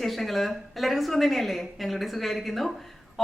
വിശേഷങ്ങള്? എല്ലാവർക്കും സുഖം തന്നെയല്ലേ? ഞങ്ങളുടെ സുഖമായിരിക്കുന്നു.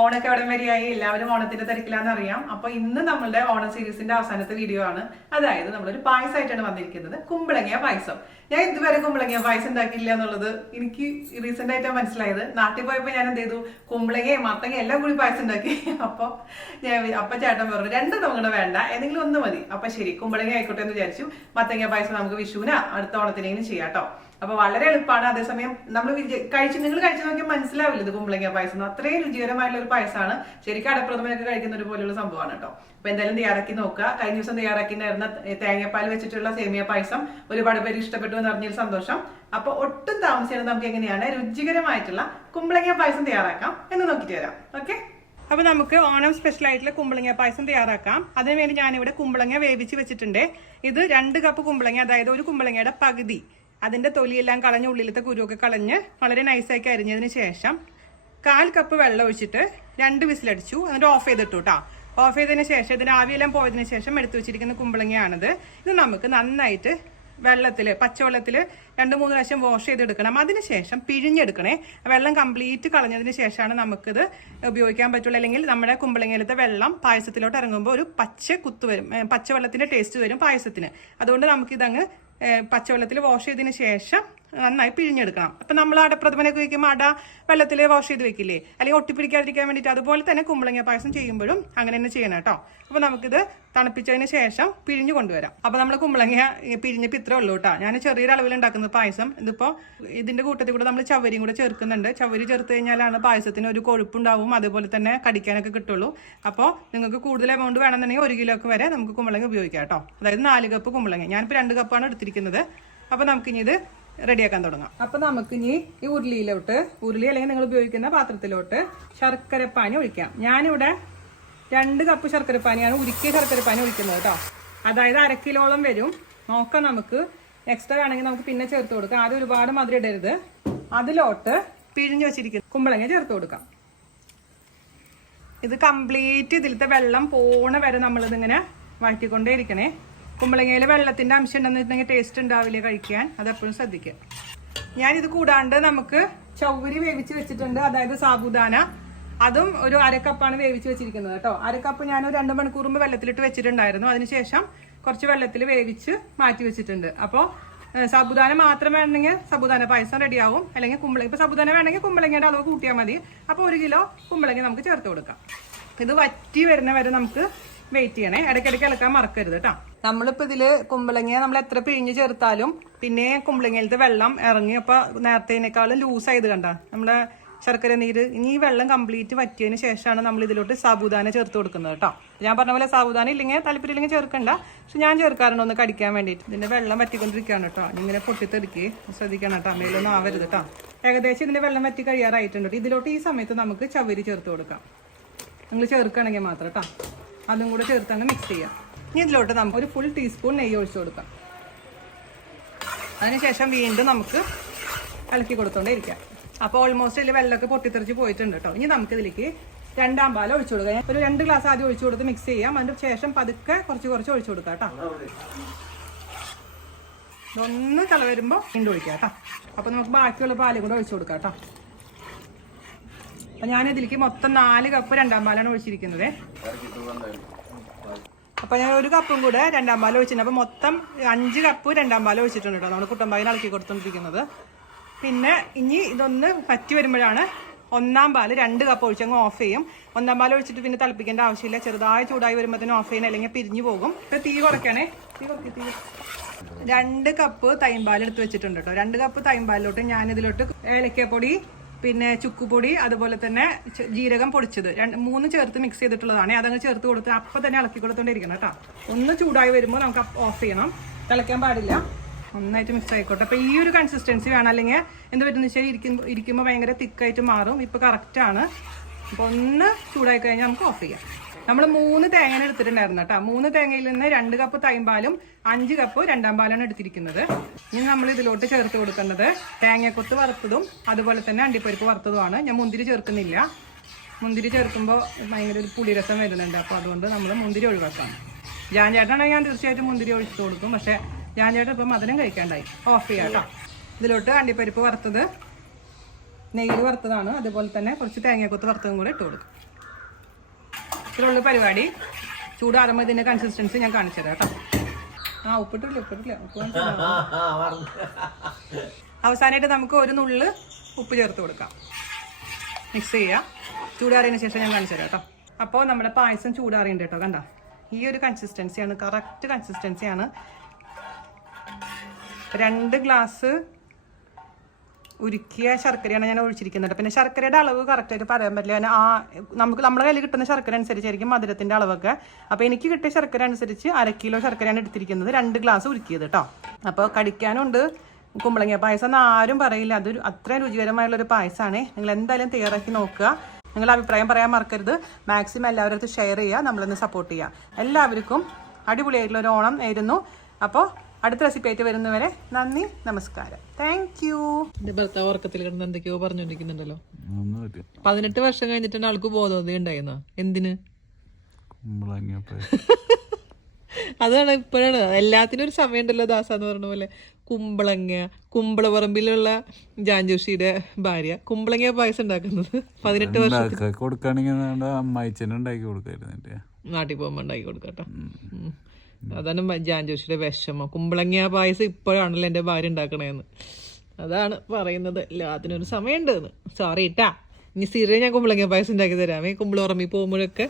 ഓണൊക്കെ അവിടെ വരെയായി, എല്ലാവരും ഓണത്തിന്റെ തിരക്കിലാന്ന് അറിയാം. അപ്പൊ ഇന്ന് നമ്മളുടെ ഓണം സീരീസിന്റെ അവസാനത്തെ വീഡിയോ ആണ്. അതായത് നമ്മളൊരു പായസമായിട്ടാണ് വന്നിരിക്കുന്നത്, കുമ്പളങ്ങിയ പായസം. ഞാൻ ഇതുവരെ കുമ്പളങ്ങിയ പായസം ഉണ്ടാക്കിയില്ല എന്നുള്ളത് എനിക്ക് റീസെന്റ് ആയിട്ടാണ് മനസ്സിലായത്. നാട്ടിൽ പോയപ്പോ ഞാൻ എന്ത് ചെയ്തു, കുമ്പളങ്ങയും മത്തങ്ങയും എല്ലാം കൂടി പായസം ഉണ്ടാക്കി. അപ്പൊ ചേട്ടൻ പറഞ്ഞു രണ്ടും നമുക്ക് വേണ്ട, ഏതെങ്കിലും ഒന്ന് മതി. അപ്പൊ ശരി, കുമ്പളങ്ങ ആയിക്കോട്ടെ എന്ന് വിചാരിച്ചു. മത്തങ്ങ പായസം നമുക്ക് വിഷുവിന അടുത്ത ഓണത്തിനെങ്കിലും ചെയ്യാം കേട്ടോ. അപ്പൊ വളരെ എളുപ്പമാണ്. അതേസമയം നമ്മൾ നിങ്ങൾ കഴിച്ചു നോക്കിയാൽ മനസ്സിലാവില്ല ഇത് കുമ്പളങ്ങ പായസം. അത്രയും രുചികരമായിട്ടുള്ള ഒരു പായസമാണ്. ശരിക്കും അടപ്രഥമയൊക്കെ കഴിക്കുന്ന ഒരു പോലെയുള്ള സംഭവമാണ് കേട്ടോ. അപ്പൊ എന്തായാലും തയ്യാറാക്കി നോക്കുക. കഴിഞ്ഞ ദിവസം തയ്യാറാക്കിയിരുന്ന തേങ്ങാപ്പാൽ വെച്ചിട്ടുള്ള സേമിയ പായസം ഒരുപാട് പേര് ഇഷ്ടപ്പെട്ടു എന്ന് അറിഞ്ഞൊരു സന്തോഷം. അപ്പൊ ഒട്ടും താമസിച്ചാണ് നമുക്ക് എങ്ങനെയാണ് രുചികരമായിട്ടുള്ള കുമ്പളങ്ങ പായസം തയ്യാറാക്കാം എന്ന് നോക്കിയിട്ട് വരാം. ഓക്കെ, അപ്പൊ നമുക്ക് ഓണം സ്പെഷ്യൽ ആയിട്ടുള്ള കുമ്പളങ്ങ പായസം തയ്യാറാക്കാം. അതിനുവേണ്ടി ഞാനിവിടെ കുമ്പളങ്ങ വേവിച്ച് വെച്ചിട്ടുണ്ട്. ഇത് 2 കപ്പ് കുമ്പളങ്ങ, അതായത് ഒരു കുമ്പളങ്ങയുടെ പകുതി. അതിന്റെ തൊലിയെല്ലാം കളഞ്ഞ് ഉള്ളിലത്തെ കുരുവൊക്കെ കളഞ്ഞ് വളരെ നൈസാക്കി അരിഞ്ഞതിന് ശേഷം 1/4 കപ്പ് വെള്ളം ഒഴിച്ചിട്ട് 2 വിസിലടിച്ചു. എന്നിട്ട് ഓഫ് ചെയ്തിട്ടു കേട്ടോ. ഓഫ് ചെയ്തതിന് ശേഷം ഇതിന് ആവിയെല്ലാം പോയതിനു ശേഷം എടുത്തു വെച്ചിരിക്കുന്ന കുമ്പളങ്ങയാണിത്. ഇത് നമുക്ക് നന്നായിട്ട് പച്ചവെള്ളത്തിൽ 2-3 പ്രാവശ്യം വാഷ് ചെയ്തെടുക്കണം. അതിനുശേഷം പിഴിഞ്ഞെടുക്കണേ. വെള്ളം കംപ്ലീറ്റ് കളഞ്ഞതിന് ശേഷമാണ് നമുക്കിത് ഉപയോഗിക്കാൻ പറ്റുള്ളൂ. അല്ലെങ്കിൽ നമ്മുടെ കുമ്പളങ്ങയിലത്തെ വെള്ളം പായസത്തിലോട്ട് ഇറങ്ങുമ്പോൾ ഒരു പച്ച കുത്ത് വരും, പച്ചവെള്ളത്തിന്റെ ടേസ്റ്റ് വരും പായസത്തിന്. അതുകൊണ്ട് നമുക്കിതങ്ങ് പച്ചവെള്ളത്തിൽ വാഷ് ചെയ്തതിന് ശേഷം നന്നായി പിഴിഞ്ഞെടുക്കണം. അപ്പൊ നമ്മൾ അടപ്രഥമനൊക്കെ വെക്കുമ്പോൾ അട വെള്ളത്തിൽ വാഷ് ചെയ്ത് വെക്കില്ലേ, അല്ലെങ്കിൽ ഒട്ടിപ്പിടിക്കാതിരിക്കാൻ വേണ്ടിയിട്ട്, അതുപോലെ തന്നെ കുമ്പളങ്ങ പായസം ചെയ്യുമ്പോഴും അങ്ങനെ തന്നെ ചെയ്യണം കേട്ടോ. അപ്പൊ നമുക്കിത് തണുപ്പിച്ചതിന് ശേഷം പിഴിഞ്ഞു കൊണ്ടുവരാം. അപ്പൊ നമ്മൾ കുമ്പളങ്ങ പിഴിഞ്ഞപ്പോൾ ഇത്രേ ഉള്ളൂ കേട്ടോ. ഞാൻ ചെറിയൊരു അളവിൽ ഉണ്ടാക്കുന്ന പായസം. ഇതിപ്പോ ഇതിന്റെ കൂട്ടത്തിൽ കൂടെ നമ്മൾ ചവരിയും കൂടെ ചേർക്കുന്നുണ്ട്. ചവരി ചേർത്ത് കഴിഞ്ഞാലാണ് പായസത്തിന് ഒരു കൊഴുപ്പുണ്ടാവും, അതുപോലെ തന്നെ കടിക്കാനൊക്കെ കിട്ടുള്ളൂ. അപ്പോൾ നിങ്ങൾക്ക് കൂടുതൽ എമൗണ്ട് വേണമെന്നുണ്ടെങ്കിൽ 1 കിലോ വരെ നമുക്ക് കുമ്പളങ്ങ ഉപയോഗിക്കാം കേട്ടോ. അതായത് 4 കപ്പ് കുമ്പളങ്ങ, ഞാനിപ്പോൾ 2 കപ്പാണ് എടുത്തിരിക്കുന്നത്. അപ്പൊ നമുക്കിനി ഇത് റെഡിയാക്കാൻ തുടങ്ങാം. അപ്പൊ നമുക്കിനി ഈ ഉരുളി അല്ലെങ്കിൽ നിങ്ങൾ ഉപയോഗിക്കുന്ന പാത്രത്തിലോട്ട് ശർക്കരപ്പാനി ഒഴിക്കാം. ഞാനിവിടെ 2 കപ്പ് ശർക്കരപ്പാനിയാണ്, ഉരുക്കിയ ശർക്കരപ്പാനി ഒഴിക്കുന്നത് കേട്ടോ. അതായത് 1/2 കിലോളം വരും. നോക്കാം, നമുക്ക് എക്സ്ട്രാ വേണമെങ്കിൽ നമുക്ക് പിന്നെ ചേർത്ത് കൊടുക്കാം. ആദ്യം ഒരുപാട് മധുരം ഇടരുത്. അതിലോട്ട് പിഴിഞ്ഞു വെച്ചിരിക്കുന്ന കുമ്പളങ്ങ ചേർത്ത് കൊടുക്കാം. ഇത് കംപ്ലീറ്റ് ഇതിലത്തെ വെള്ളം പോണ വരെ നമ്മളിതിങ്ങനെ വഴറ്റിക്കൊണ്ടേ ഇരിക്കണേ. കുമ്പളങ്ങയിൽ വെള്ളത്തിന്റെ അംശം ഉണ്ടെന്നുണ്ടെങ്കിൽ ടേസ്റ്റ് ഉണ്ടാവില്ല കഴിക്കാൻ, അതെപ്പോഴും ശ്രദ്ധിക്കുക. ഞാനിത് കൂടാണ്ട് നമുക്ക് ചവ്വരി വേവിച്ച് വെച്ചിട്ടുണ്ട്, അതായത് സാബുദാന. അതും ഒരു 1/2 കപ്പാണ് വേവിച്ച് വെച്ചിരിക്കുന്നത് കേട്ടോ. 1/2 കപ്പ് ഞാൻ 2 മണിക്കൂർ മുമ്പ് വെള്ളത്തിലിട്ട് വെച്ചിട്ടുണ്ടായിരുന്നു. അതിനുശേഷം കുറച്ച് വെള്ളത്തിൽ വേവിച്ച് മാറ്റി വെച്ചിട്ടുണ്ട്. അപ്പോൾ സാബുദാന മാത്രം വേണമെങ്കിൽ സാബുദാന പായസം റെഡിയാവും. അല്ലെങ്കിൽ കുമ്പളങ്ങ, ഇപ്പൊ സാബുദാന വേണമെങ്കിൽ കുമ്പളങ്ങയുടെ അളവ് കൂട്ടിയാൽ മതി. അപ്പോൾ 1 കിലോ കുമ്പളങ്ങ നമുക്ക് ചേർത്ത് കൊടുക്കാം. ഇത് വറ്റി വരുന്ന വരെ നമുക്ക് വെയിറ്റ് ചെയ്യണേ. ഇടയ്ക്കിടയ്ക്ക് ഇളക്കാൻ മറക്കരുത് കേട്ടോ. നമ്മളിപ്പോ ഇതില് കുമ്പളങ്ങ നമ്മൾ എത്ര പിഴിഞ്ഞ് ചേർത്താലും പിന്നെ കുമ്പളങ്ങയിലത്തെ വെള്ളം ഇറങ്ങി. അപ്പൊ നേരത്തേനേക്കാളും ലൂസായത് കണ്ട നമ്മുടെ ശർക്കര നീര്. ഇനി ഈ വെള്ളം കംപ്ലീറ്റ് വറ്റിയതിന് ശേഷമാണ് നമ്മൾ ഇതിലോട്ട് സാബുദാന ചേർത്ത് കൊടുക്കുന്നത് കേട്ടോ. ഞാൻ പറഞ്ഞ പോലെ സാബുദാന ഇല്ലെങ്കിൽ താല്പര്യമില്ലെങ്കിൽ ചേർക്കണ്ട, പക്ഷെ ഞാൻ ചേർക്കാറുണ്ട് ഒന്ന് കടിക്കാൻ വേണ്ടിയിട്ട്. ഇതിന്റെ വെള്ളം വറ്റിക്കൊണ്ടിരിക്കുകയാണ് കേട്ടോ. ഇങ്ങനെ പൊട്ടിത്തെറിക്ക് ശ്രദ്ധിക്കണം കേട്ടോ, മേലൊന്നും ആവരുത് കേട്ടോ. ഏകദേശം ഇതിന്റെ വെള്ളം വറ്റി കഴിയാറായിട്ടുണ്ട്. ഇതിലോട്ട് ഈ സമയത്ത് നമുക്ക് ചവരി ചേർത്ത് കൊടുക്കാം. നിങ്ങൾ ചേർക്കുകയാണെങ്കിൽ മാത്രം കേട്ടോ. അതും കൂടെ ചേർത്താണ് മിക്സ് ചെയ്യാം. ഇനി ഇതിലോട്ട് നമുക്ക് ഒരു ഫുൾ ടീസ്പൂൺ നെയ്യ് ഒഴിച്ചു കൊടുക്കാം. അതിനുശേഷം വീണ്ടും നമുക്ക് ഇളക്കി കൊടുത്തോണ്ടേ ഇരിക്കാം. അപ്പോൾ ഓൾമോസ്റ്റ് ഇതിൽ വെള്ളമൊക്കെ പൊട്ടിത്തെറിച്ച് പോയിട്ടുണ്ട് കേട്ടോ. ഇനി നമുക്ക് ഇതിലേക്ക് 2 പാൽ ഒഴിച്ചു കൊടുക്കാം. ഒരു 2 ഗ്ലാസ് ആദ്യം ഒഴിച്ചു കൊടുത്ത് മിക്സ് ചെയ്യാം. അതിന് ശേഷം പതുക്കെ കുറച്ച് ഒഴിച്ചു കൊടുക്കാം കേട്ടോ. ഇതൊന്ന് തല വരുമ്പോൾ വീണ്ടും ഒഴിക്കാം കേട്ടോ. അപ്പോൾ നമുക്ക് ബാക്കിയുള്ള പാലും കൂടെ ഒഴിച്ചു കൊടുക്കാം കേട്ടോ. അപ്പം ഞാനിതിലേക്ക് മൊത്തം 4 കപ്പ് 2 പാലാണ് ഒഴിച്ചിരിക്കുന്നത്. അപ്പൊ ഞാൻ 1 കപ്പും കൂടെ 2 പാൽ ഒഴിച്ചിട്ടുണ്ട്. അപ്പൊ മൊത്തം 5 കപ്പ് 2 പാൽ ഒഴിച്ചിട്ടുണ്ട് കേട്ടോ. നമ്മൾ കുട്ടമ്പായിന് ഇളക്കി കൊടുത്തോണ്ടിരിക്കുന്നത്. പിന്നെ ഇനി ഇതൊന്ന് പറ്റി വരുമ്പോഴാണ് 1 പാൽ 2 കപ്പ് ഒഴിച്ചങ്ങ് ഓഫ് ചെയ്യും. 1 പാൽ ഒഴിച്ചിട്ട് പിന്നെ തിളപ്പിക്കേണ്ട ആവശ്യമില്ല. ചെറുതായി ചൂടായി വരുമ്പോഴത്തേന് ഓഫ് ചെയ്യണം, അല്ലെങ്കിൽ പിരിഞ്ഞു പോകും. തീ കുറയ്ക്കണേ. 2 കപ്പ് തൈമ്പാൽ എടുത്ത് വെച്ചിട്ടുണ്ട് കേട്ടോ. 2 കപ്പ് തൈമ്പാലിലോട്ട് ഞാനിതിലോട്ട് ഏലക്കപ്പൊടി, പിന്നെ ചുക്കുപൊടി, അതുപോലെ തന്നെ ജീരകം പൊടിച്ചത് 3 ചേർത്ത് മിക്സ് ചെയ്തിട്ടുള്ളതാണ്. അതങ്ങ് ചേർത്ത് കൊടുത്ത് അപ്പം തന്നെ ഇളക്കി കൊടുത്തോണ്ടിരിക്കണം കേട്ടോ. ഒന്ന് ചൂടായി വരുമ്പോൾ നമുക്ക് ഓഫ് ചെയ്യണം, തിളയ്ക്കാൻ പാടില്ല. നന്നായിട്ട് മിക്സ് ആയിക്കോട്ടെ. അപ്പൊ ഈ ഒരു കൺസിസ്റ്റൻസി വേണം, അല്ലെങ്കിൽ എന്ത് പറ്റുന്ന വെച്ചാൽ ഇരിക്കുമ്പോൾ ഭയങ്കര തിക്കായിട്ട് മാറും. ഇപ്പൊ കറക്റ്റ് ആണ്. അപ്പൊ ഒന്ന് ചൂടായി കഴിഞ്ഞാൽ നമുക്ക് ഓഫ് ചെയ്യാം. നമ്മൾ 3 തേങ്ങ എടുത്തിട്ടുണ്ടായിരുന്നു കേട്ടോ. 3 തേങ്ങയിൽ നിന്ന് 2 കപ്പ് തൈമ്പാലും 5 കപ്പ് 2 പാലാണ് എടുത്തിരിക്കുന്നത്. ഇനി നമ്മൾ ഇതിലോട്ട് ചേർത്ത് കൊടുക്കുന്നത് തേങ്ങക്കൊത്ത് വറുത്തതും അതുപോലെ തന്നെ അണ്ടിപ്പരിപ്പ് വറുത്തതുമാണ്. ഞാൻ മുന്തിരി ചേർക്കുന്നില്ല. മുന്തിരി ചേർക്കുമ്പോൾ ഭയങ്കര ഒരു പുളിരസം വരുന്നുണ്ട്. അപ്പോൾ അതുകൊണ്ട് നമ്മൾ മുന്തിരി ഒഴിവാക്കാം. ചേട്ടനാണെങ്കിൽ ഞാൻ തീർച്ചയായിട്ടും മുന്തിരി ഒഴിച്ചു കൊടുക്കും. പക്ഷെ ചേട്ടൻ ഇപ്പം മധുരം കഴിക്കാണ്ടായി. ഓഫ് ചെയ്യാം കേട്ടോ. ഇതിലോട്ട് അണ്ടിപ്പരിപ്പ് വറുത്തത്, നെയ്യിൽ വറുത്തതാണ്. അതുപോലെ തന്നെ കുറച്ച് തേങ്ങാക്കൊത്ത് വറുത്തതും കൂടെ ഇട്ട് കൊടുക്കും. ഇത്രയുള്ള പരിപാടി. ചൂടാറുമ്പോൾ ഇതിൻ്റെ കൺസിസ്റ്റൻസി ഞാൻ കാണിച്ചു തരാം കേട്ടോ. ഉപ്പിട്ടില്ല. അവസാനമായിട്ട് നമുക്ക് ഒരു നുള്ള് ഉപ്പ് ചേർത്ത് കൊടുക്കാം. മിക്സ് ചെയ്യുക. ചൂടാറിയതിന് ശേഷം ഞാൻ കാണിച്ചു തരാം കേട്ടോ. അപ്പോൾ നമ്മുടെ പായസം ചൂടാറിയുണ്ട് കേട്ടോ. കണ്ടോ, ഈ ഒരു കൺസിസ്റ്റൻസിയാണ്, കറക്റ്റ് കൺസിസ്റ്റൻസിയാണ്. 2 ഗ്ലാസ് ഉരുക്കിയ ശർക്കരയാണ് ഞാൻ ഒഴിച്ചിരിക്കുന്നത്. പിന്നെ ശർക്കരയുടെ അളവ് കറക്റ്റായിട്ട് പറയാൻ പറ്റില്ല. നമ്മുടെ കയ്യിൽ കിട്ടുന്ന ശർക്കര അനുസരിച്ചായിരിക്കും മധുരത്തിൻ്റെ അളവൊക്കെ. അപ്പോൾ എനിക്ക് കിട്ടിയ ശർക്കര അനുസരിച്ച് 1/2 കിലോ ശർക്കരയാണ് എടുത്തിരിക്കുന്നത്. 2 ഗ്ലാസ് ഉരുക്കിയത് കേട്ടോ. അപ്പോൾ കടിക്കാനുണ്ട്. കുമ്പളങ്ങ പായസം എന്ന് ആരും പറയില്ല. അതൊരു അത്രയും രുചികരമായുള്ളൊരു പായസമാണ്. നിങ്ങൾ എന്തായാലും തയ്യാറാക്കി നോക്കുക. നിങ്ങളുടെ അഭിപ്രായം പറയാൻ മറക്കരുത്. മാക്സിമം എല്ലാവരും അടുത്ത് ഷെയർ ചെയ്യുക, നമ്മളൊന്ന് സപ്പോർട്ട് ചെയ്യുക. എല്ലാവർക്കും അടിപൊളിയായിട്ടുള്ളൊരു ഓണം നേരുന്നു. അപ്പോൾ അടുത്ത റെസിപ്പി ആയിട്ട് വരുന്നവരെ നന്ദി, നമസ്കാരം. Thank you. എന്റെ ഭർത്താവ് ഉറക്കത്തിൽ കിടന്ന് എന്തൊക്കെയോ പറഞ്ഞോണ്ടിരിക്കുന്നുണ്ടല്ലോ. 18 വർഷം കഴിഞ്ഞിട്ടാണ് ആൾക്ക് ബോധോദയം ഉണ്ടായിരുന്ന. എന്തിന്? അതാണ് ഇപ്പോഴാണ് എല്ലാത്തിനും ഒരു സമയം ഉണ്ടല്ലോ. ദാസ എന്ന് പറഞ്ഞ പോലെ കുമ്പളങ്ങ, കുമ്പളപറമ്പിലുള്ള ജാൻജോഷിയുടെ ഭാര്യ കുമ്പളങ്ങ പായസം ഉണ്ടാക്കുന്നത് 18 വർഷം നാട്ടിൽ പോകുമ്പോ ഉണ്ടാക്കി കൊടുക്കട്ടോ. അതാണ് ജാൻജോഷിയുടെ വിഷമം. കുമ്പളങ്ങ പായസം ഇപ്പോഴാണല്ലോ എൻ്റെ ഭാര്യ ഉണ്ടാക്കണേന്ന്. അതാണ് പറയുന്നത്. എല്ലാത്തിനും ഒരു സമയമുണ്ട് എന്ന്. സോറി ഇട്ടാ. ഇനി സ്ഥിരം ഞാൻ കുമ്പളങ്ങ പായസം ഉണ്ടാക്കി തരാമേ. കുമ്പളറമ്പി പോകുമ്പോഴൊക്കെ.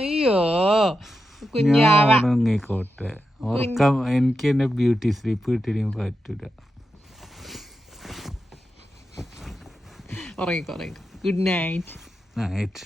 അയ്യോ കുഞ്ഞാവോട്ടെ. എനിക്ക് എന്നെ ബ്യൂട്ടി സ്ലീപ്പ് കിട്ടിയ പറ്റൂല. ഉറങ്ങിക്കോ. Good night.